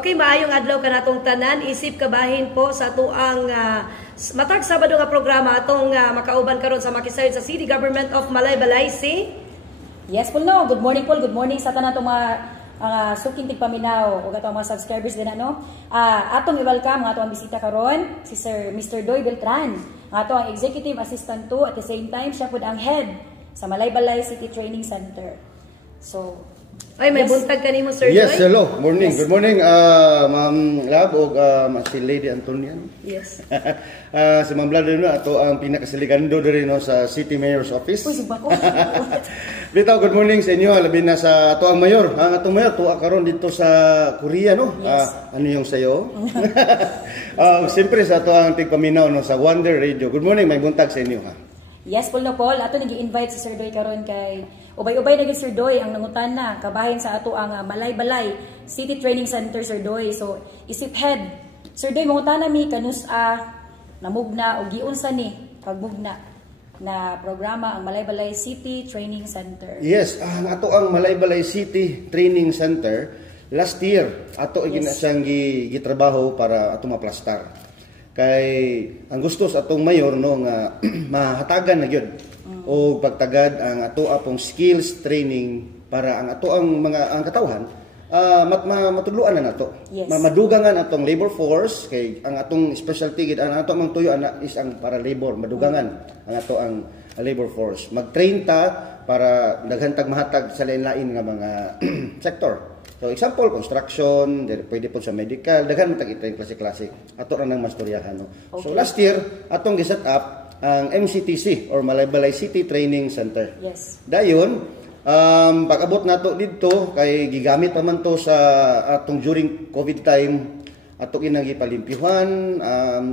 Okay, maayong adlaw ka natong tanan. Isip kabahin po sa atuang matag Sabado nga programa atong makauban karon sa makisayod sa City Government of Malaybalay. Yes po no. Good morning po. Good morning sa tanan tong mga suking tigpaminaw ug atong mga subscribers din ano. Atong i-welcome nga atong bisita karon si Sir Mr. Doy Beltran. Nga atong executive assistant to at the same time siya pud ang head sa Malaybalay City Training Center. So ay, may buntag ka nimo, Sir Yes, Joy? hello. Morning. Yes. Good morning, Ma'am Lab o si Lady Antonian. Yes. Si Ma'am Lab na ato ang pinakasiligando diri no sa City Mayor's Office. Uy, sigba ko. Bitaw, good morning sa inyo. Labi na sa ato ang mayor. Ang atong mayor tuwa karon dito sa Korea no. Yes. Ano yung sayo? Siyempre sa ato ang tigpaminaw no sa Wonder Radio. Good morning, may buntag sa inyo ha. Yes, Paul no Paul. Ato nag-invite si Sir Doy karon kay ubay-ubay na Sir Doy ang nangutan na kabahin sa ato ang Malaybalay City Training Center Sir Doy. So isip head Sir Doy mangutan mi kanus-a namugna o giunsa ni pagmugna na programa ang Malaybalay City Training Center. Yes, ang ato ang Malaybalay City Training Center last year ato gina siyang gitrabaho para ato maplastar. Kay ang gusto sa atong mayor no nga mahatagan na gyud o pagtagad ang ato apong skills training para ang ato ang mga ang katawhan matudluan na nato. Yes. Madugangan atong labor force kay ang atong specialty gid ang ato mang tuyo ana is ang para labor madugangan ang ato ang labor force. Mag-train ta para daghantag mahatag sa lain-lain nga mga sektor. So example, construction, pwede po sa medical, daghan man tag itrain klase-klase. Ato ra nang mastoryahan no. Okay. So last year atong gi-set up ang MCTC or Malaybalay City Training Center. Yes. Dayon, pag-abot nato didto kay gigamit naman to sa atong during COVID time ato ginagipalimpyuhan.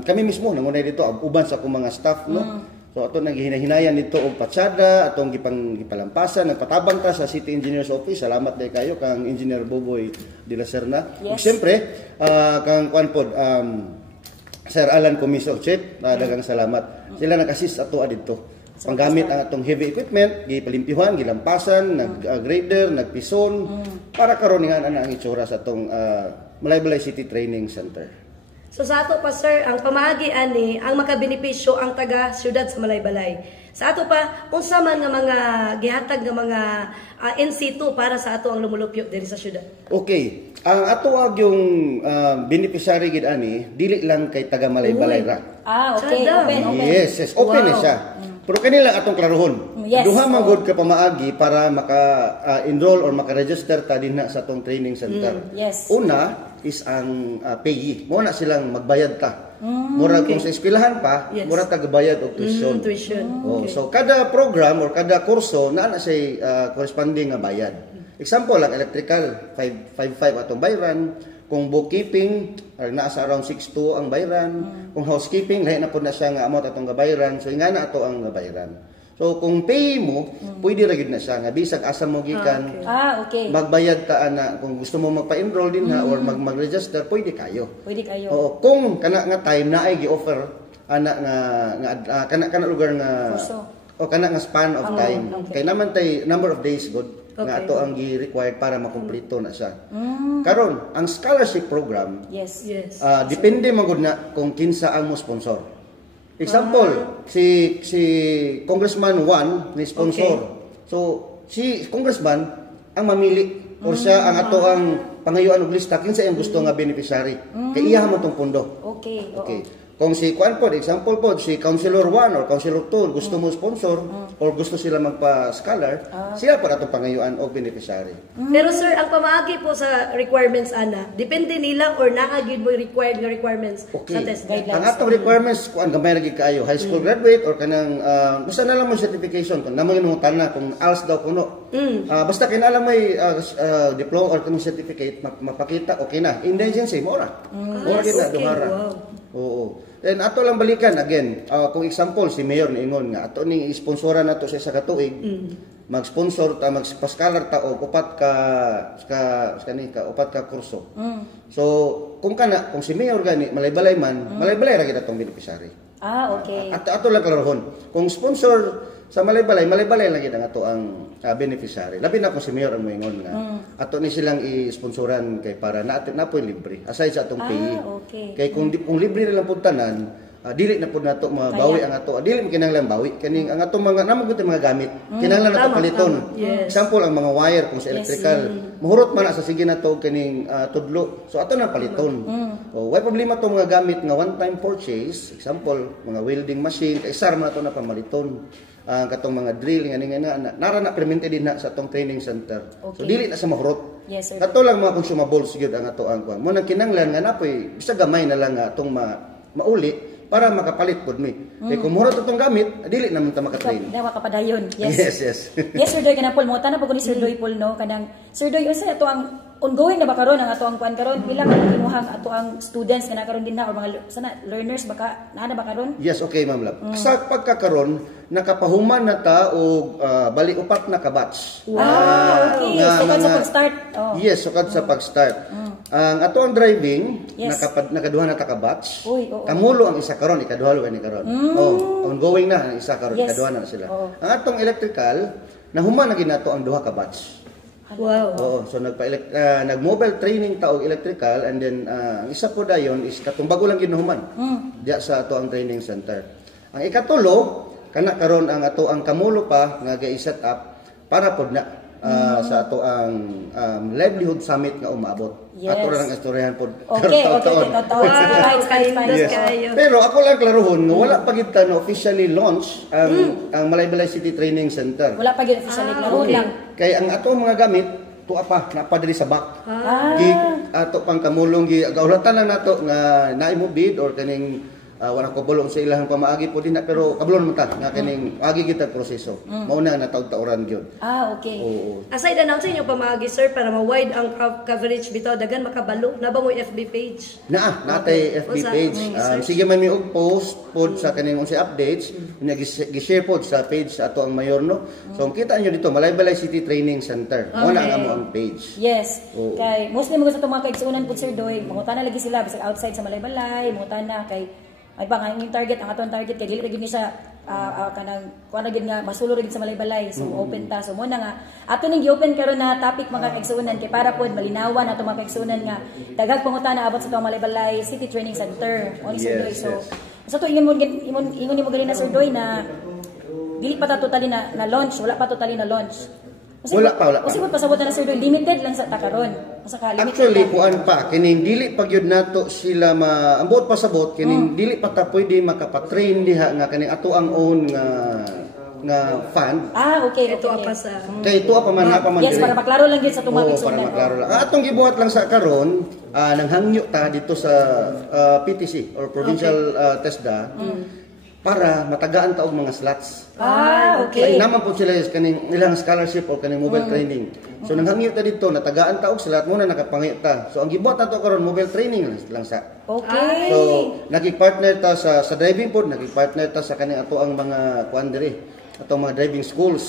Kami mismo nangunay dito uban sa akong mga staff no. So ato nang gihinahinayan dito og patsada, atong gipalampasan, nagpatabang ta sa City Engineer's Office. Salamat day kayo kang Engineer Boboy de la Serna. Yes. Siyempre, kang kuan pod Sir Alan Comiso Chip, daghang salamat. Sila nag-assist ato dito. Panggamit ang atong heavy equipment, gipalimpyuhan, gilampasan, nag-grader, nagpison para karon nga ana ang itsura sa atong Malaybalay City Training Center. So sa ato pa sir, ang pamaagi ani ang makabenepisyo ang taga syudad sa Malaybalay. Sa ato pa unsa man nga mga gihatag nga mga NC2 para sa ato ang lumulupyo diri sa syudad. Okay. Ang ato yung beneficiary gid ani dili lang kay taga Malaybalay ra. Okay. Open. Yes, open wow. Siya. Pero kanila atong klarohon. Yes. Duha man gud ka pamaagi para maka-enroll or maka-register ta dinha sa atong training center. Yes. Una is ang payee. Mo na silang magbayad ta. Mura kung sa eskwelahan pa, yes. Mura tagabayad og tuition. Okay. So kada program or kada kurso naa na say corresponding nga bayad. Example lang electrical 555 atong bayran. Kung bookkeeping nasa around 6.2 ang bayran. Kung housekeeping lahi na pud na siya nga amount atong gabayran. So ingana ato ang gabayran. So kung pay mo, pwede ra gyud na siya nga bisag asa mo gikan. Okay. Magbayad ta ana kung gusto mo magpa-enroll din ha or mag-register, pwede kayo. Pwede kayo. Oo, kung kana nga time na ay gi-offer ana nga kana lugar nga kurso. O kana nga span of time. Okay. Kay naman tay number of days good nga ato ang gi-required para makumpleto na siya. Karon, ang scholarship program, yes. depende man gud na kung kinsa ang mo sponsor. Example, si Congressman Juan ni sponsor. Okay. So, si Congressman ang mamili or siya ang ato ang pangayuan og lista kinsa ang gusto nga beneficiary. Kay iya man tong pondo. Okay. Kung si kuan pod, example pod, si Councilor 1 or Councilor 2 gusto mo sponsor or gusto sila magpa-scholar, sila pa atong pangayuan og beneficiary. Pero sir, ang pamaagi po sa requirements ana, depende nila or naa gyud mo required nga requirements sa test guidelines. Ang atong requirements kuan gamay ra gyud kaayo, high school graduate or kanang basta na lang mo certification kung namo inungutan na kung ALS daw kuno. Basta kinala may diploma or kanang certificate mapakita okay na. Indigency mo ra. Or na duhara. Oo. Then ato lang balikan again, kung example si Mayor niingon nga ato ning isponsoran nato sa katuig, mag-sponsor ta magpa-scholar ta og upat ka kurso. So kung si Mayor gani Malaybalay man, Malaybalay ra gid atong beneficiary. Okay. Ato lang klarohon. Kung sponsor sa Malaybalay lang gid ang ato ang beneficiary. Labi na ko si Mayor ang moingon nga ato ni silang i-sponsoran kay para napoy libre aside sa atong PE. Okay. Kay kung libre na lang pud tanan, dili na pud nato mabawi ang ato. Dili mo kinahanglan bawi kaning ang atong mga namagot mga gamit. Kinahanglan nato paliton. Yes. Example ang mga wire kung sa electrical. Muhurot man na sa sige nato kaning tudlo. So ato na paliton. O way problema to mga gamit nga one time purchase. Example mga welding machine kay sar man ato na pamaliton. Katong mga drill nga nara na permente din na sa atong training center. So dili na sa mahurot. Yes, sir. Kato lang mga consumables gyud ang ato ang kuan. Mo nang kinahanglan nga napoy bisa gamay na lang nga atong mauli para makapalit pod mi. Kay kung mura itong gamit, dili naman ta makatrain. Dawa kapadayon. Yes, yes. Yes, Sir Doy, kanang Paul, mo tanong po ni Sir Doy Paul, no? Kanang, Sir Doy, unsa ato ang ongoing na ba karon ang ato ang kuan karon? Pila ka kinuhang ato ang students na nakaroon din na o mga sana learners baka naa na ba karon? Yes, okay, Ma'am Lab. Sa pagkakaroon, nakapahuman na ta og bali upat na ka batch. Okay. Sukad sa pag-start. Oh. Yes, sukad sa pag-start. Ang ato ang driving, Yes. nakaduha na ta ka batch. Uy, oo. Kamulo ang isa karon, ikaduha ni karon. Ongoing na ang isa karon, Yes. ikaduha na sila. Oo. Ang atong electrical, nahuman na ginato ang duha ka batch. Wow. Oo, so nag-mobile training ta og electrical and then ang isa po dayon is katong bago lang ginuhuman. Diya sa ato ang training center. Ang ikatulo kana karon ang ato ang kamulo pa nga gi-set up para pod na sa ato ang livelihood summit nga umabot. Yes. Ato ra ang istoryahan pod Okay, taon-taon. Fine. Yes. Pero ako lang klarohon nga wala pa gid ta na officially launch ang Malaybalay City Training Center. Wala pa gyud officially klaro lang. Kay ang ato mga gamit tuwa pa napadiri sa back. Gi ato pang kamulong gi gaulatan lang nato nga naay mo bid or kaning wala ko bulong sa ilahang pamaagi po din na pero kablon man ta nga kaning agi kita proseso. Mao na natawg-tawran gyud. Okay. Oo. Aside na sa inyo pamagi sir para ma-wide ang coverage bitaw dagan makabalo na ba mo FB page? Natay FB Unsa? page. Sige man mi og post pod sa kaning unsa updates, gi-share pod sa page sa ato ang mayor no. So kita nyo dito Malaybalay City Training Center. Mao na ang amo ang page. Yes. Oo. Kay mostly mga sa itong mga kaigsuunan po Sir Doy, mangutana lagi sila bisag outside sa Malaybalay, mangutana kay ay ba nga yung target ang atong target kay dili ra gyud ni siya kanang kuan ra gyud nga masulo ra gyud sa Malaybalay. So open ta. So mo na nga ato ning gi-open karon na topic mga kaigsuunan kay para pod malinawan ato mga kaigsuunan nga daghang pangutana abot sa itong Malaybalay City Training Center. O ni Sir Doy. So so to ingon mo gali na Sir Doy na dili pa ta totally na launch, wala pa totally na launch. Wala pa. Kasi mo pasabot na Sir Doy, limited lang sa takaron. Actually, kuan pa, kining dili pag yun nato sila ambot pasabot, kining dili pa ta pwede makapatrain diha nga kining ato ang own nga fund. Okay. Ito apa sa Kay tuwa pa man na pa man. Yes, para maklaro lang gyud sa Oo, tumabig para maklaro lang. Atong gibuhat lang sa karon, nanghangyo ta dito sa PTC or Provincial TESDA para matagaan ta og mga slots. Okay. Kay naman po sila kaning ilang scholarship o kaning mobile training. So nanghangyo ta dito, natagaan ta og slot muna nakapangyo ta. So ang gibuhat nato karon mobile training lang sa. Okay. So nagki-partner ta sa driving pod, nagki-partner ta sa kaning ato ang mga kuan diri, ato mga driving schools.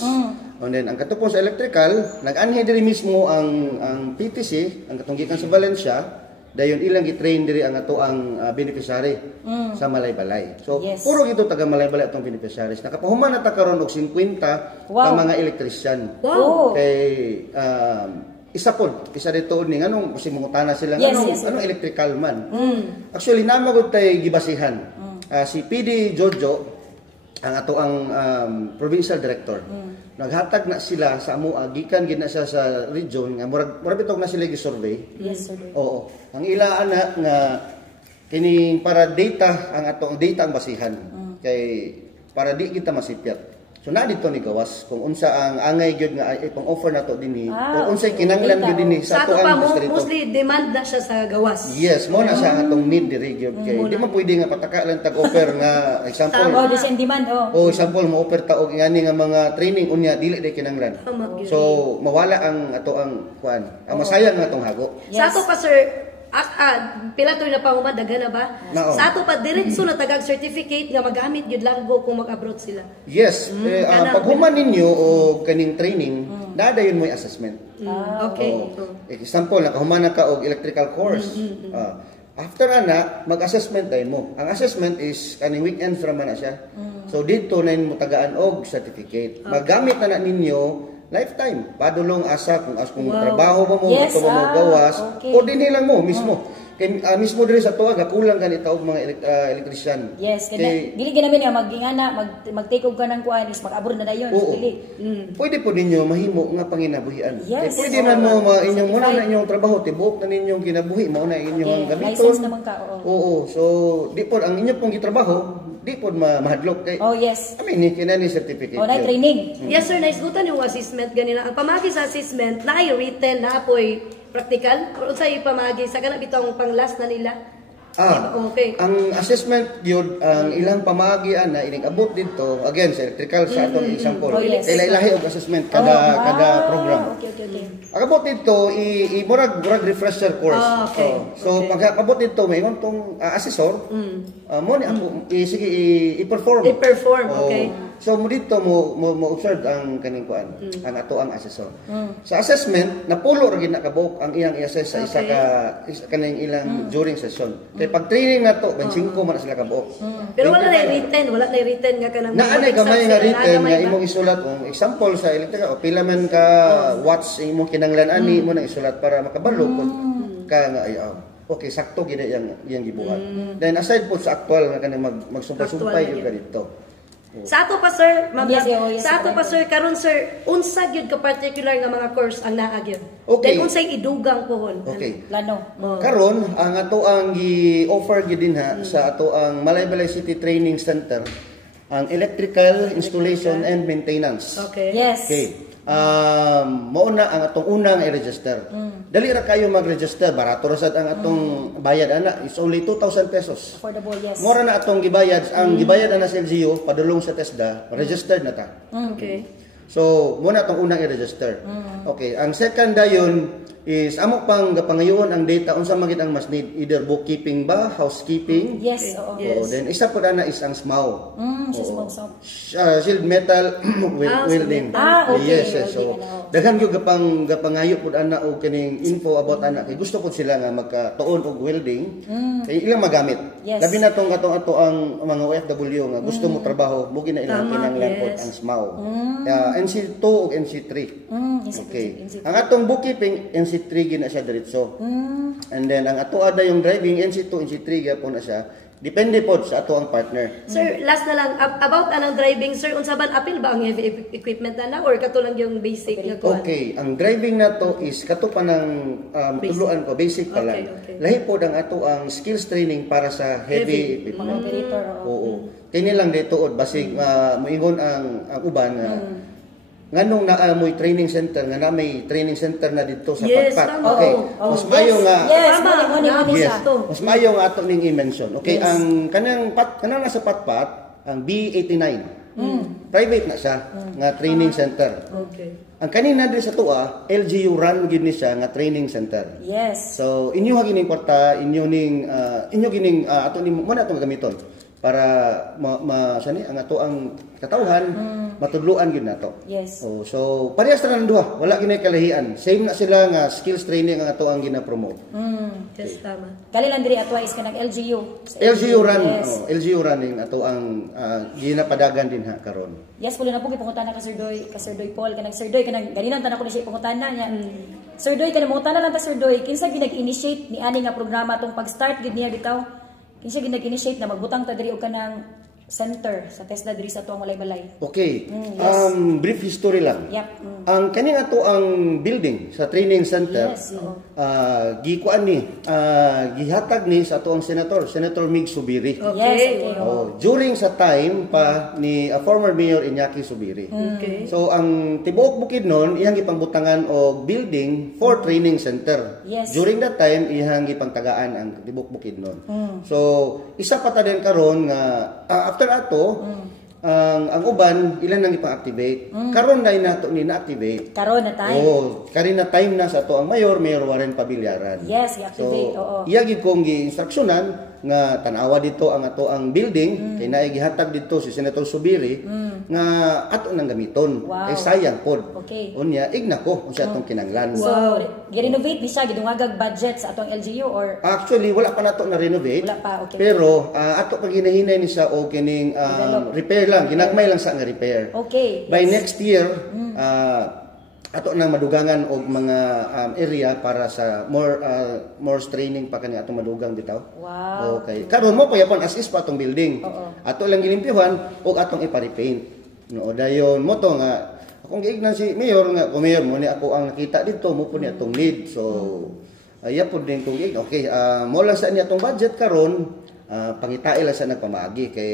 And then ang katupon sa electrical, nag-anhi diri mismo ang PTC, ang katong gikan sa Valencia. Dayon ilang gi-train diri ang ato ang beneficiary sa Malaybalay. So puro gito taga Malaybalay atong beneficiaries. Nakapahuman na ta karon og 50 ka mga electrician. Wow. Kay isa dito ning anong kasi mungutana sila anong electrical man. Actually namagod tay gibasihan. Si PD Jojo ang ato ang provincial director. Naghatag na sila sa amo gikan gid na siya sa region nga murag bitog na sila gi-survey. Yes, sir. Oo. Ang ilaan na nga kini para data ang atong data ang basihan kay para di kita masipyat. So na dito ni gawas kung unsa ang angay gyud nga itong offer nato dinhi kung unsay kinahanglan gyud dinhi sa sa ato ato pa ang distrito. mostly demand na siya sa gawas. Yes, mo na sa atong need diri gyud kay di man pwede nga pataka lang tag-offer nga example. This in demand Example mo offer ta og ngani nga mga training unya dili day kinahanglan. So mawala ang ato ang kuan. Ang masayang nga atong hago. Sa ato pa sir, pila to na pangumadaga na ba? No. Sa ato pa diretso na tagag certificate nga magamit gyud lang go kung mag-abroad sila. Yes, pag human ninyo o kaning training, dadayon mo yung assessment. Okay. Example, nakahuman na ka og electrical course. After ana, mag-assessment tayo mo. Ang assessment is kaning weekends ra man na siya. So dito na mo tagaan og certificate. Magamit na ninyo lifetime. Padulong asa kung trabaho ba mo, Yes, ito mo gawas, okay. o din lang mo mismo. Kay mismo diri sa tuwa kulang ganito og mga electrician. Yes, dili ginamin nga magingana, mag-take og ka ng kuan is mag-abroad na dayon. Oo. Dili. Pwede po ninyo mahimo nga panginabuhian. Yes. Pwede na mo inyong muna na inyong trabaho, tibuok na ninyong kinabuhi, mao na inyong Okay, gamiton. license naman ka, oo. Oo. So, di po ang inyo pong gitrabaho, di po mahadlok kay. Oh, yes. I mean, kinani certificate. Oh, na yun. training. Yes sir, naisgutan yung assessment ganina. Ang pamagi sa assessment, na ay written, na apoy practical. Pero unsay pamagi sa kanang bitong pang last na nila. Okay. Ang assessment yun, ang ilang pamagian na ining abot dito, again, sa electrical sa atong example. Oh, yes. Ilahi og assessment kada program. Okay. Ang abot dito, murag refresher course. Okay. So, pag-abot dito, may tong assessor, mo ni ako, sige, i-perform. I-perform, okay. So, mo dito, mo observe ang kaning kuan, ang ato ang assessor. Sa assessment, napulo ra gid nakabuok ang iyang i-assess sa isa kaning ilang during session. Kay pag training na to, 25 man na sila kabuok. Pero wala na written nga kanang Naanay gamay nga written nga ba? imong isulat kung example sa electrical o pila man ka watts imong kinanglan ani mo nang isulat para makabalo kung ka nga okay sakto gid yang gibuhat. Then aside po sa actual nga kanang magsumpay-sumpay yung ganito. Sa ato pa sir, ma'am, Yes, yes, sa ato pa sir karon sir, unsa gyud ka particular nga mga course ang naa gyud? Okay. Then unsay idugang pohon? Okay. Plano. Karon ang ato ang gi-offer gid dinha sa ato ang Malaybalay City Training Center ang electrical installation and maintenance. Okay. Yes. Okay. Mauna ang atong unang i-register. Dali ra kayo mag-register, barato ra sad ang atong bayad ana. It's only 2,000 pesos. Affordable, yes. Mora na atong gibayad. Ang gibayad ana sa LGU padulong sa TESDA, registered na ta. Okay. So, muna itong unang i-register. Okay, ang second dayon is amo pang gapangayon ang data unsa magid ang mas need, either bookkeeping ba, housekeeping. Yes, oo. Yes. Then isa po na is ang SMAW. Just Oo. so. Shield metal welding. Okay. Yes. So, daghan gyud gapangayo pud ana og kining info about ana kay gusto pud sila nga magkatuon og welding. Kay ilang magamit. Yes. Labi na tong ato ang mga OFW nga gusto mo trabaho, mugi na ilang Tama, kinanglan yes. pod ang SMAW. NC2 ug NC3. Okay. NC3. Ang atong bookkeeping NC3 gina siya diretso. And then ang ato ada yung driving NC2, NC3 gyapon na siya. Depende pod sa ato ang partner. Sir, last na lang about anang driving sir, unsa ban apil ba ang heavy equipment na or katulang yung basic nga kuan? Okay, ang driving na to is kato pa ng tuluan ko, basic pa lang. Okay. Lahi pod ang ato ang skills training para sa heavy Mga equipment. operator, oo. Oo. Kini lang dito basig moingon ang uban nga nganong naamoy training center nga na may training center na dito sa Yes, Patpat. tama. Okay. Oh, Mas mayo nga Yes, Tama. mali yes. siya. Mas mayo nga ato ning i-mention. Okay, Yes. ang kanang nasa Patpat, ang B89. Private na siya nga training center. Okay. Ang kanina din sa tuwa, LGU run gid ni siya nga training center. Yes. So inyo ha gining kwarta, inyo gining ato ni mo na atong gamiton para sani ang ato ang katawhan matudluan gyud nato. Yes. So parehas ra nang duha, wala ginay kalahian. Same na sila nga skills training ang ato ang gina-promote. Yes, tama. Kali lang diri atwa is kanang LGU. Sa LGU run, Yes. LGU running ato ang ginapadagan din ha karon. Yes, pulo na po ipangutana ka Sir Doy Paul, kanang Sir Doy kanang ganinan tanan ko ni siya ipangutana niya. Sir Doy kanang mangutana lang ta Sir Doy, kinsa ginag-initiate ni ani nga programa tong pag-start gid niya bitaw? Kinsa ginag-initiate na magbutang ta diri og kanang center sa TESDA diri sa tuang Malaybalay? Okay. Yes. Brief history lang. Yep. Ang kaning ato ang building sa training center, Yes, oo. gikuan ni, gihatag ni sa ato ang Senator Mig Subiri. Okay. Yes, okay. During sa time pa ni former Mayor Iñaki Subiri. Okay. So ang tibuok bukid noon iyang gipangbutangan og building for training center. Yes. During that time iyang gipangtagaan ang tibuok bukid noon. So isa pa ta din karon nga after ato ang uban ilan nang ipang-activate. Karon na nato ni na-activate. Karon na tayo. Oo, karin na time na sa to ang Mayor Warren Pabilyaran. Yes, i-activate. Oo. Iya gid kong gi-instruksyonan nga tanawa dito ang ato ang building kay naay gihatag dito si Senator Subiri nga ato nang gamiton. Wow. Ay sayang pod. Okay. Unya igna ko unsa atong kinahanglan. So, gi-renovate ni siya, gidungagag budget sa atong LGU or Actually wala pa nato na renovate. wala pa? Okay. Pero ato pag hinahinay ni sa o kining repair lang, ginagmay lang sa nga repair. Okay. By next year, ato nang madugangan og mga area para sa more training pa kani atong madugang bitaw. Wow. Okay. Karon mo payapon as is pa atong building. Oo. Ato lang ginimpyuhan og atong ipa-repaint. No, dayon mo to nga akong giignan si Mayor nga, kung Mayor mo ni ako ang nakita dito mo po ni atong lead. So aya po din kung okay, mo lang sa ni atong budget karon. Pangitae lang sa nagpamaagi kay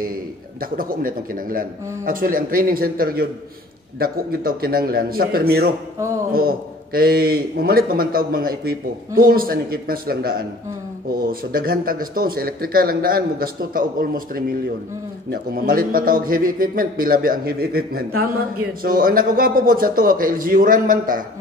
dako-dako man itong kinanglan. Actually ang training center gyud dako gyud taw kinanglan sa permiro. Oo. Kay mamalit pa man taog mga ekwipo. Tools and equipments lang daan. Oo, so daghan ta gasto sa electrical lang daan mo gasto ta og almost 3 million. Nya kung mamalit pa taog heavy equipment, pila ba ang heavy equipment? Tama gyud. So ang nakagapo po sa to kay LGU-ran man ta.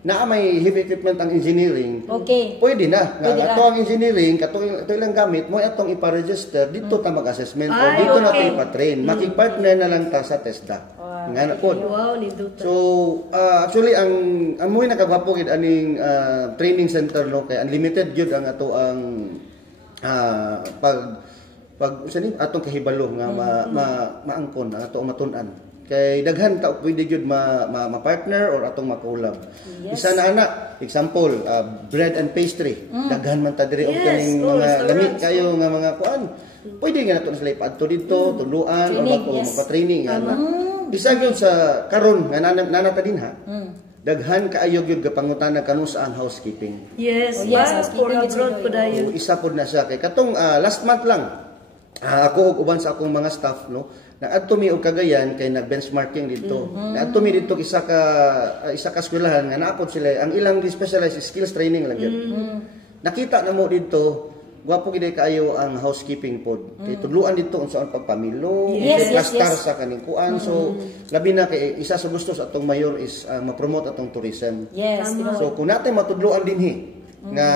Na may heavy equipment ang engineering. Okay. Pwede na. Pwede Nga ato ang engineering, ito ilang gamit, mo atong ipa-register, dito ta mag-assessment, o Ay, dito na okay. ta ipa-train. Makipart-partner na lang ta sa TESDA. Nga na po. Wow, ni Duta. So, actually, ang amoy nakagwapo gid aning training center, no? Kay unlimited gyud ang ato ang pag sani atong kahibalo nga maangkon ang ato ang matun-an. Kay daghan ta pwede gyud ma-partner or atong ma-collab. Yes. Isa na ana, example, bread and pastry. Daghan man ta diri og Yes, kaning mga restaurants. lamit kayo nga mga kuan. Pwede nga nato sila ipadto dito, tuluan o Training, bako yes. mapa-training ana. Isa gyud sa karon nga nanata din ha. Daghan kaayo gyud kapangutana kanus ang housekeeping. Yes, Oh, yes, wow, housekeeping for is abroad really po dayon. So, isa pod na siya kay katong last month lang. Ako ug uban sa akong mga staff no, naadto mi og Cagayan kay nag-benchmarking dito. Naadto mi dito isa ka eskwelahan nga naapod sila ang ilang specialized skills training lang gyud. Nakita na mo dito gwapo gid kaayo ang housekeeping pod. Kay tudluan dito unsa ang pagpamilo, Yes, yes, kastar yes. sa kaning kuan. So labi na kay isa sa gusto sa atong mayor is ma-promote atong tourism. Yes. So kung natin matudluan dinhi nga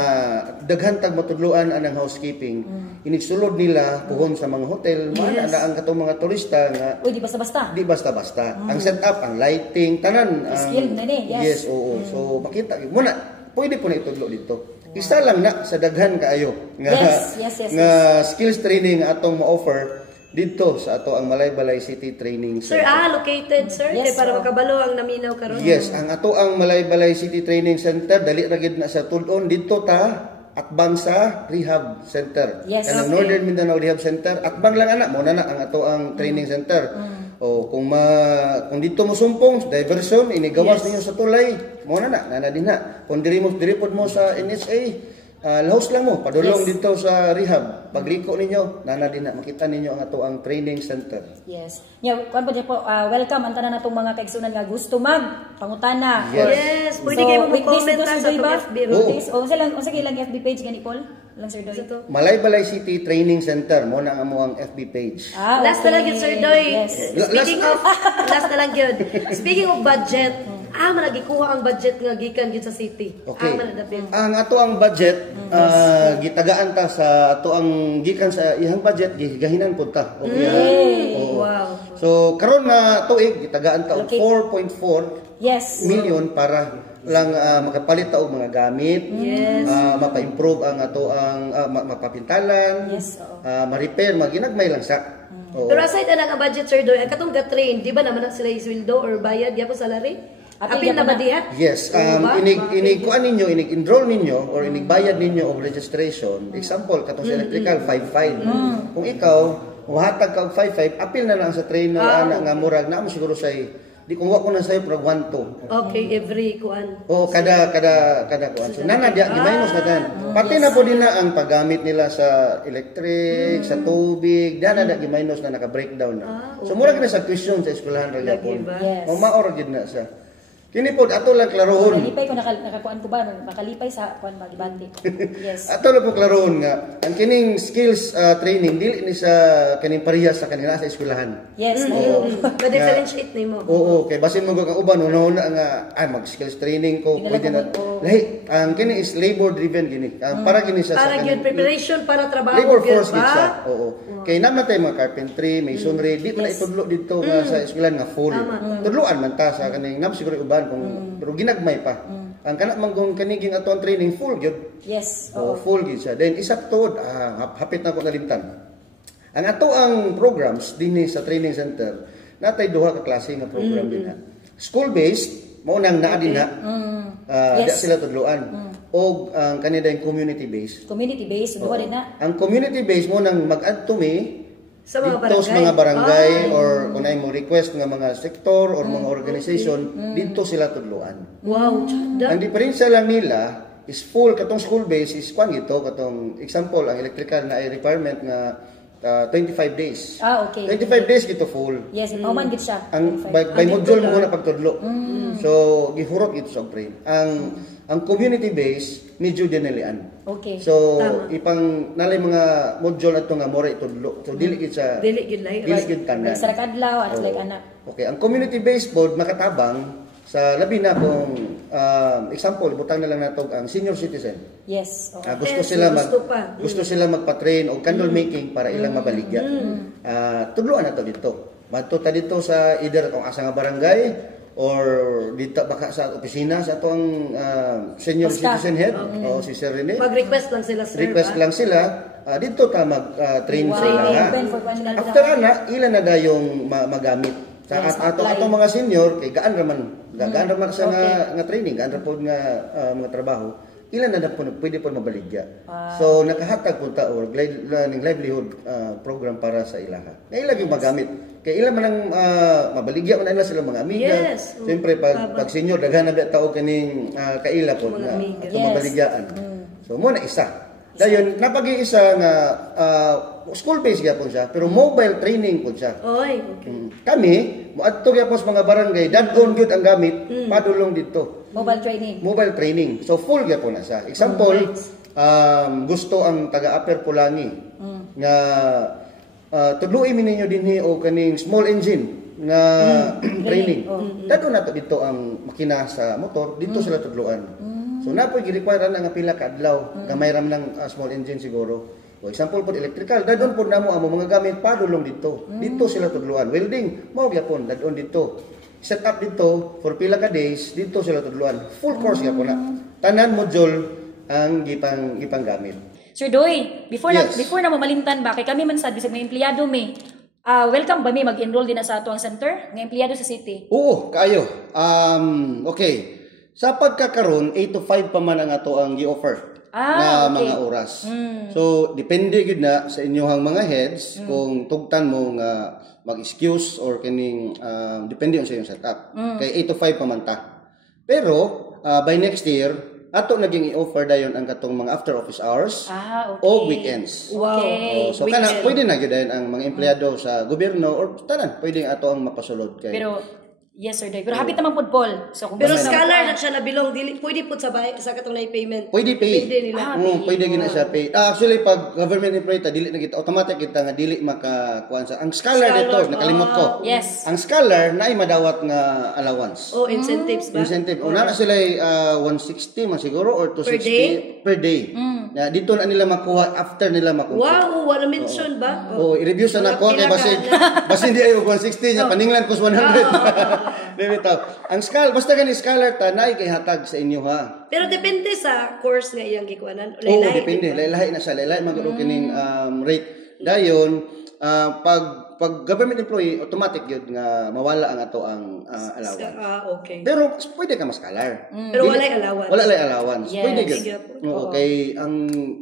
daghan tag matudluan anang housekeeping, inigsulod nila puhon sa mga hotel, man na ang katong mga turista nga Uy, di basta-basta. di basta-basta. Ang setup, ang lighting, tanan ang Skill na ni, yes. Yes, oo. So makita mo na pwede po na itudlo dito. Isa lang na sa daghan kaayo nga Yes. nga skills training atong mo-offer dito sa ato ang Malaybalay City Training Sir, Center. located, sir, Yes, kay para oo. makabalo ang naminaw karon. Yes, ang ato ang Malaybalay City Training Center dali ra gid na sa tud-on dito ta atbang sa rehab center. Yes, Kanang okay. Northern Mindanao Rehab Center, atbang lang ana mo na ang ato ang training center. O kung dito mo sumpong diversion inigawas Yes. ninyo sa tulay, mo na din ha. Kung diri pod mo sa NSA, lahos lang mo, padulong Yes. dito sa rehab. Pagliko ninyo, nana din na makita ninyo ang ato ang training center. Yes. Nya, kuan po dyan po, welcome ang tanan natong mga kaigsunan nga gusto pangutana. Yes. Yes, pwede kayo mo weekdays comment dito, na Sir sa Doy ba? FB. Weekdays? O sa ilang FB page gani, Paul? Lang, Sir Doy. Ito. Malaybalay City Training Center, mo na ang amo ang FB page. Last na lang yun, Sir Doy. Yes. Speaking of, last na lang yun. Speaking of budget, managikuha ang budget nga gikan gyud sa city. Okay. Manadapit. Ang ato ang budget, gitagaan ta sa ato ang gikan sa ihang budget gigahinan pud ta. Okay. Oo. Wow. So karon nga tuig gitagaan ta og Okay. 4.4 Yes. million para lang makapalit ta og mga gamit. Yes. Mapa-improve ang ato ang mapapintalan. Yes, oo. Ma-repair, maginagmay lang sa. Oo. Pero aside na nga budget, Sir Doy, ang katong ga-train, di ba naman sila isweldo or bayad yapon salary? Apil na ba diha? Yes, inig-kuan ninyo, inig-enroll ninyo or inig-bayad ninyo og registration. Example, katong sa electrical 5.5. Kung ikaw muhatag ka og 5.5, apil na lang sa trainer ana nga murag na mo siguro say di kung wa ko na sayo prag 1.2. Okay, every kuan. O kada kuan. So nana dia giminus na dan. Pati na po din na ang paggamit nila sa electric, sa tubig, dana na giminus na naka-breakdown na. So murag na sa tuition sa eskwelahan ra gyapon. Lagi ba? Yes. O maor gid na sa. Kini pod ato lang klarohon. Nakalipay ko, nakakuan ko ba? Nakalipay sa kuan magibante. Yes. Ato lang po klarohon nga ang kining skills training dili ni sa kining parehas sa kanila sa eskwelahan. Yes, Ma-differentiate nimo. Oo, kay basin mo kang uban una nga mag-skills training ko pwede na. Lahi, ang kini is labor driven gini. Para gini sa Para gyud preparation para trabaho labor gyud force gid siya. ba? Oo. Kay namatay mga carpentry, masonry, di man itudlo dito nga sa eskwelahan nga full. Tudloan man ta sa kaning nam siguro uban kung pero ginagmay pa. Ang kana man kung kaniging ato ang training full gyud. Yes. Oo, full gid siya. Then isa tuod hapit na ko nalimtan. Ang ato ang programs dinhi sa training center natay duha ka klase nga program din ha. School based mao nang naa din ha. Yes. Sila tudloan. O ang kanila yung community based. Community based duha din na. Ang community based mo nang mag-add to me Sa mga dito sa mga barangay or kung ay mo request nga mga sektor or mga organization dito sila tudloan. Wow, Ang diferensya lang nila is full katong school base is kwan gito katong example ang electrical na ay requirement nga 25 days. Okay. 25 days gito full. Yes, mauman gid siya. Ang by module mo na pagtudlo. So gihurot gito sa brain. Ang community base medyo dinalian. Okay. So ipang nalay mga module ato nga more itudlo. So dili gid sa dili gid lahi. dili gid tanan. Sa kadlaw at like ana. Okay, ang community based board makatabang sa labi na kung example butang na lang nato ang senior citizen. Yes. Gusto Yes, sila gusto sila magpa-train o candle making para ilang mabaligya. Tudloan nato dito. Madto ta dito sa either kung asa nga barangay or dito baka sa opisina sa atong senior citizen head o si Sir Rene. Mag-request lang sila sir. Request lang sila dito ta mag-train sila. Open for kanila. After ana ilan na dayong magamit. Sa atong mga senior kay gaan raman sa nga training, gaan ra pod nga mga trabaho. Ilan na po pwede po mabaligya. So nakahatag po ta or livelihood program para sa ilaha. Na ilang yung magamit. Kay ilan man ang mabaligya man nila sila mga amiga. Yes. Siyempre pag senior daghan na tao kaning kaila po na mabaligyaan. So mo na isa. Dayon napag-iisa nga school based gyapon siya pero mobile training po siya. Oy, okay. Kami moadto gyapon sa mga barangay dadon gyud ang gamit padulong dito. Mobile training. Mobile training. So full gyapon na siya. Example, gusto ang taga Upper Pulangi nga tudluin mi ninyo dinhi o kaning small engine nga training. Dadon nato dito ang makina sa motor, dito sila tudluan. So napoy gi-require na nga pila ka adlaw, gamay ram ng small engine siguro. For example po electrical, dadon po namo ang mga gamit padulong dito. Dito sila tudluan. Welding, mao gyapon dadon dito. Set up dito for pila ka days, dito sila tudluan. Full course gyapon na. Tanan module ang gipang gamit. Sir Doy, before na mamalimtan ba kay kami man sad bisag may empleyado mi. Welcome ba mi mag-enroll din na sa atuang center nga empleyado sa city? Oo, kaayo. Okay. Sa pagkakaroon 8 to 5 pa man ang ato ang gi-offer na mga oras. So depende gid na sa inyohang mga heads kung tugtan mo nga mag-excuse or kining depende on sa iyong setup. Kay 8 to 5 pa man ta. Pero by next year ato naging i-offer dayon ang katong mga after office hours o weekends. Wow. Okay. So kana pwede na gyud ang mga empleyado sa gobyerno or tanan pwede ato ang mapasulod kay. Pero yes sir Doy. Pero hapit naman pod Paul. So kung Pero gusto scholar na siya nabilong dili pwede pud sa sa katong na payment. Pwede pay. Pwede nila. Pwede gina siya pay. Actually pag government employee ta dili na kita automatic kita nga dili makakuan sa. Ang scholar dito nakalimot ko. Yes. Ang scholar naay madawat nga allowance. Oh, incentives ba? Incentive. Una na sila 160 man siguro or 260 per day. Dito na nila makuha after nila makuha. Wow, wala mention ba? I-review sa nako kay basin di ay 160 nya paninglan kus 100. Bitaw. Ang basta gani scholar ta naay kay hatag sa inyo ha. Pero depende sa course nga iyang gikuanan. Oo, depende. Lahi na siya. Lahi magano kining rate. Dayon pag government employee automatic yun nga mawala ang ato ang allowance. Okay. Pero pwede ka mas-scholar. Pero walay allowance. Wala allowance. Yes. Pwede gyud. Okay,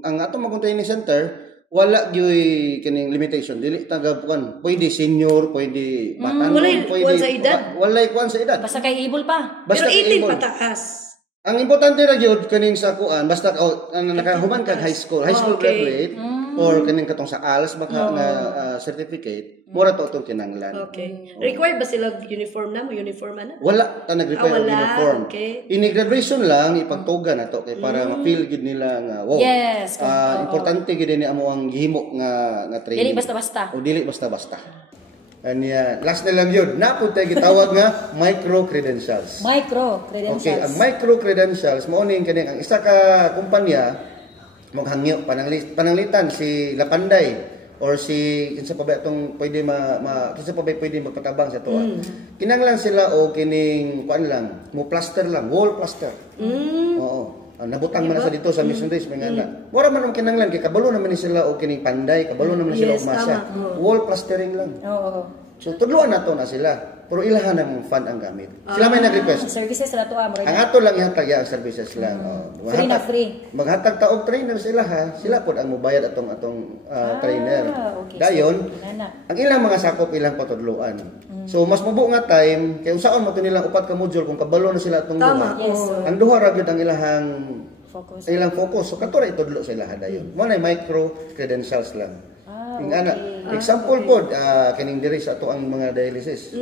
ang ato mga training center wala gyud kining limitation dili tagabukan pwede senior pwede bata walay pwede kuwan sa edad. walay kuan sa edad basta kay able pa. Pero 18 pataas. Ang importante ra gyud kaning sa kuan basta nakahuman kag high school graduate or kaning katong sa ALS baka nga certificate mura to atong kinahanglan. Okay. Required ba sila uniform na mo uniform na? Wala ta nag-require og wala. uniform. Okay. Ini graduation lang ipagtuga na to kay para ma-feel gid nila nga wow. Yes. Importante gid ni amo ang gihimo nga training. Dili basta-basta. O dili basta-basta. Anya, last na lang yun. Napod tayo gitawag nga micro-credentials. Micro-credentials. Okay, ang micro-credentials, mauning kaning ang isa ka kumpanya, maghangyo, pananglitan si Lapanday, or si, kinsa pa ba itong pwede kinsa pa ba pwede magpatabang sa ito. Kinanglan sila o kining, kuan lang, mo plaster lang, wall plaster. Oo. Nabutang man na sa dito sa missionaries mga anak. Wala man ang kinanglan kay kabalo naman ni sila o kining panday, kabalo naman sila og masa. Wall plastering lang. Oo. So tudloan nato na sila. Pero ilahan ng fund ang gamit. Sila may nag-request. Services na to mo rin. Ang ato lang ihatag ang services lang. Free na free. Maghatag ta og trainer sila ha. Sila pod ang mobayad atong trainer. Okay. Dayon, So, ang ilang mga sakop ilang patudloan. So mas mabuo nga time kay usaon mo to nilang upat ka module kung kabalo na sila atong duha. Yes. Ang duha ra gyud ang ilahang Focus. ilang focus. So kato ra itudlo sa ilaha dayon. Mo na micro credentials lang. Example pod kaning diri sa ato ang mga dialysis.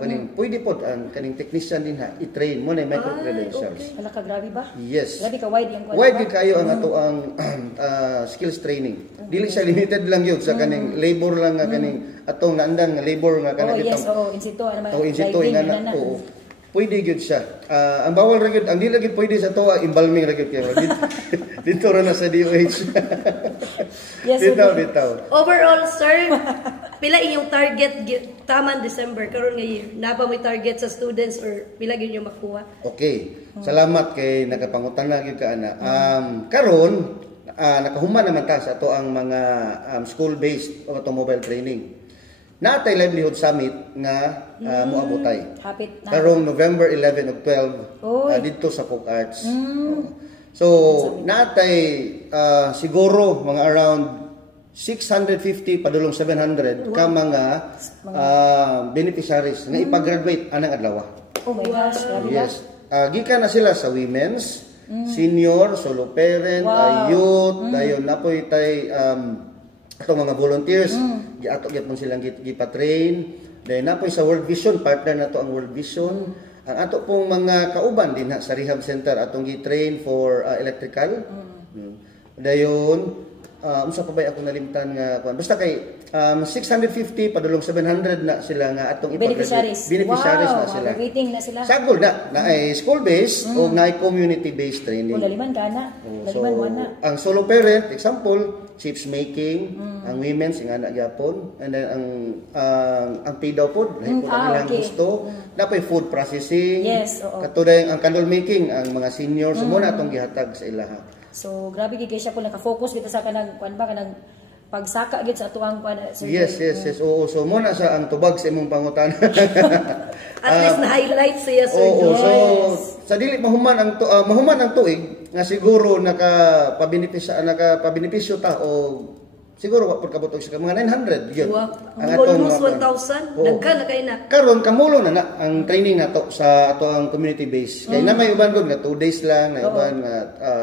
Kaning pwede pod ang kaning technician din ha i-train mo na micro credentials. Wala ka grabe ba? Yes. Grabe ka wide yung Wide kayo ang ato ang skills training. Dili siya limited lang yun sa kaning labor lang nga kaning atong naandang nga labor nga kanang yes, in situ ano man. in situ ingana. Oo. Pwede gyud siya. Ang bawal ra gyud, ang dili gyud pwede sa to embalming ra gyud kay dito ra na sa DOH. Yes, dito. Overall, sir, pila inyong target taman December karon nga year? Napa mo target sa students or pila gyud yung makuha? Okay. Salamat kay nagapangutan na gyud ka ana. Karon nakahuman naman ta sa ato ang mga school-based automobile training. Natay livelihood summit nga moabotay. Hapit na. Karong November 11 ug 12 dito sa Folk Arts. So natay siguro mga around 650 padulong 700 ka mga beneficiaries nga ipagraduate anang adlaw. Oh my gosh, grabe ba? Yes. Gikan na sila sa women's, senior, solo parent, youth, dayon napoy tay atong mga volunteers, ato gyapon silang gipa-train. Then napoy sa World Vision, partner nato ang World Vision. Ang ato pong mga kauban din sa rehab center atong gi-train for electrical. Dayon unsa pa ba ako nalimtan nga kuan basta kay 650 padulong 700 na sila nga atong beneficiaries na sila. Graduating na sila. Sagol na ay school based o na community based training. Laliman ka na. Laliman mo na. Ang solo parent example chips making, ang women's ingana gyapon, and then ang pay daw pod lahi po nilang gusto. Napay food processing. Yes, oo. Katuday ang candle making ang mga seniors mo na atong gihatag sa ilaha. So grabe gid kay siya po naka-focus dito sa kanang kuan ba kanang pagsaka gid sa atuang kuan sir. Yes. Oo, so mo na sa ang tubag sa imong pangutana. At least na-highlight siya, sir. Oo, so sa dili mahuman ang tuig nga siguro nakapabenepisyo ta o siguro wa pud kabutog sa mga 900 yun. Ang almost 1,000 daghan na kay na. Karon kamulo na ang training nato sa ato ang community base. Kay na may uban gud nga 2 days lang, na uban nga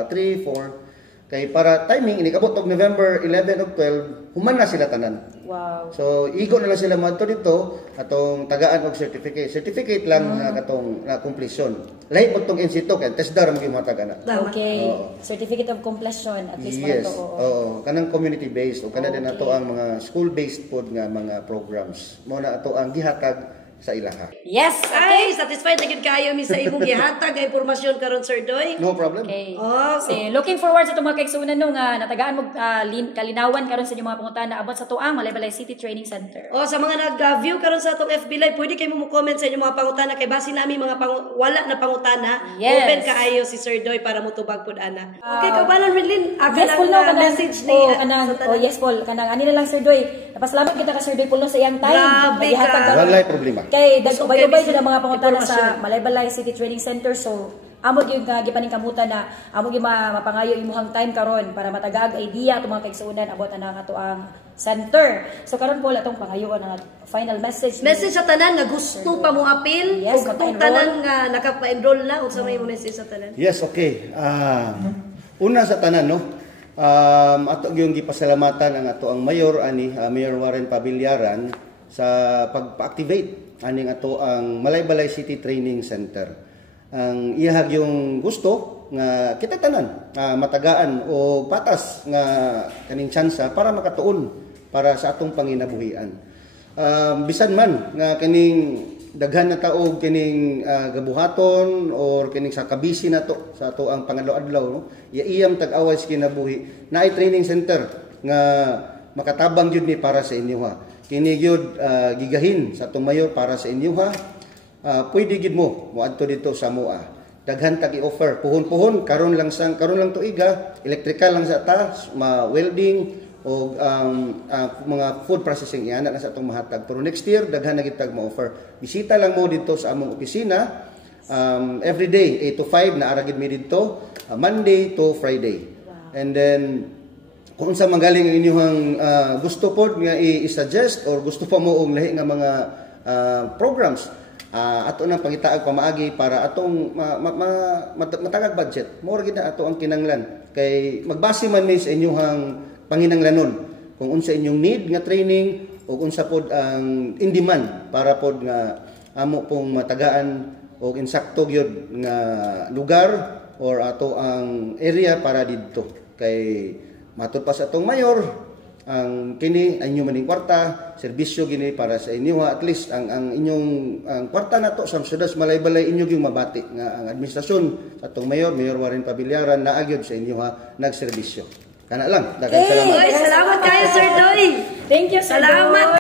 3, 4. Kay para timing ini kabot og November 11 ug 12 human na sila tanan. Wow. So igo na lang sila madto dito atong tagaan og certificate. Certificate lang na katong na completion. Lahi pud tong NC2 kay test dar mo matag ana. Okay. Certificate of completion at least Yes. to. Oo. Kanang community based o kana din nato ang mga school based pod nga mga programs. Mo na ato ang gihatag sa ilaha. Yes. Ay, satisfied na gid kayo mi sa imong gihatag nga impormasyon karon, Sir Doy. No problem. Okay. Oh, Looking forward sa itong mga kaigsunan no nga natagaan mo kalinawan karon sa inyong mga pangutana abot sa tuang Malaybalay City Training Center. sa mga nag-view karon sa atong FB Live, pwede kayo mo comment sa inyong mga pangutana kay base nami mga wala na pangutana. Yes. Open kaayo si Sir Doy para motubag pud ana. Okay, kabalan Rilin, Yes, Paul, no, message ni yes, Paul, kanang ani na lang Sir Doy. Napasalamat kita ka Sir Doy Paul no, sa iyang time. Grabe Nagihatag ka. Walay problema. Kay So, bayobay jud ang mga pangutana impormasyon. sa Malaybalay City Training Center so amo gyud nga gipaningkamutan na amo gyud mapangayo imuhang time karon para matagaag idea atong mga kaigsuonan abot ana nga ato ang center. So karon po atong pangayoon ang final message. Message sa tanan nga gusto pa mo apil, Yes, ug maka-enroll. tanan nga nakapa-enroll na, ug sa may message sa tanan. Yes, okay. Una sa tanan, no? Ato yung gipasalamatan ang ato ang mayor ani Mayor Warren Pabillaran sa pagpa-activate aning ato ang Malaybalay City Training Center. Ang iyahag yung gusto nga kita tanan matagaan o patas nga kaning tsansa para makatuon para sa atong panginabuhian. Bisan man nga kaning daghan na taog kining gabuhaton or kining sa kabisi nato sa ato ang pangadlaw-adlaw, no? Iyam tag-away sa kinabuhi naay training center nga makatabang jud ni para sa inyo ha. Kini gyud gigahin sa atong mayor para sa inyo ha. Pwede gid mo moadto dito sa MOA. Daghan tag i-offer puhon-puhon karon lang tuiga, electrical lang sa ta, welding o mga food processing yan na sa atong mahatag. Pero next year, daghan na kitag ma-offer. Bisita lang mo dito sa among opisina. Every day, 8 to 5, naaragid mi dito. Monday to Friday. And then, kung sa magaling ang inyong gusto po nga i-suggest or gusto pa mo og lahi nga mga programs, ato nang pangitaag pamaagi para atong matagag budget. More gid na ato ang kinanglan. Kay magbase man mi sa inyong panginanglanon kung unsa inyong need nga training o unsa pod ang in demand para pod nga amo pong matagaan o insakto gyud nga lugar or ato ang area para didto. Kay matud pa sa atong mayor ang kini inyo maning kwarta serbisyo gini para sa inyo at least ang inyong ang kwarta nato sa Sudas Malaybalay inyo gyud mabati nga ang administrasyon sa atong mayor Warren Pabillaran naagyod sa inyo nagserbisyo. Kana lang. Daghang salamat. Salamat kayo, Sir Doy. Thank you, Sir Salamat. Doy.